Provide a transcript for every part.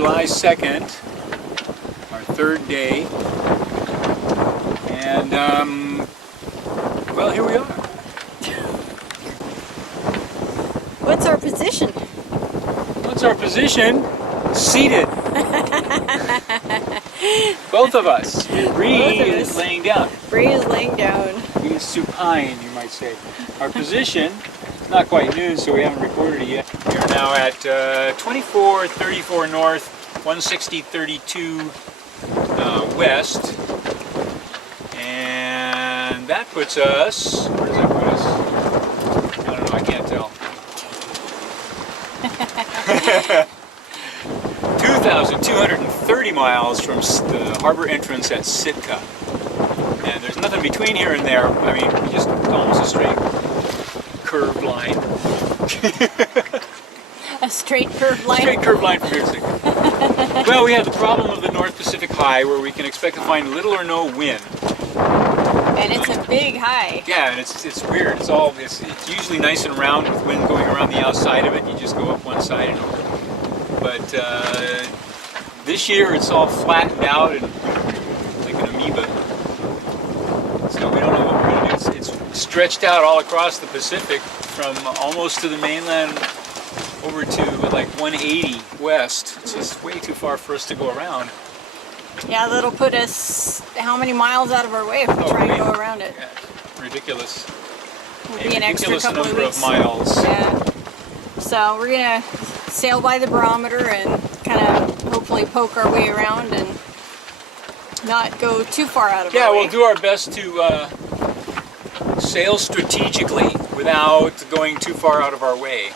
July 2nd, our third day, and well, here we are. What's our position? What's our position? Seated. Both of us. Bree is laying down. Bree is laying down. He is supine, you might say. Our position, it's not quite noon, so we haven't recorded it yet. We are now at 2434 north, 160.32 west. And that puts us, where does that put us? I don't know, I can't tell. 2,230 miles from the harbor entrance at Sitka. And there's nothing between here and there. I mean, just almost a straight curved line. A straight curved line? Straight curved line from here to Sitka. Well, we have the problem of the North Pacific high where we can expect to find little or no wind. And it's a big high. Yeah, and it's weird. It's usually nice and round with wind going around the outside of it. You just go up one side and over. But this year it's all flattened out and like an amoeba. So we don't know what we're going to do. It's stretched out all across the Pacific from almost to the mainland over to like 180 west. It's just way too far for us to go around. Yeah, that'll put us how many miles out of our way if we try to go around it? Yeah, ridiculous. Would be an extra couple number of weeks. of miles. Yeah. So we're gonna sail by the barometer and kind of hopefully poke our way around and not go too far out of our way. Yeah, we'll do our best to sail strategically without going too far out of our way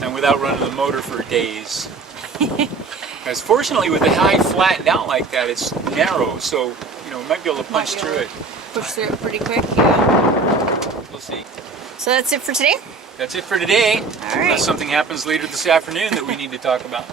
and without running the motor for days. Because fortunately with the high flattened out like that, it's narrow, so we might be able to punch through it. Push through it pretty quick, yeah. We'll see. So that's it for today? That's it for today. All right. Unless something happens later this afternoon that we need to talk about.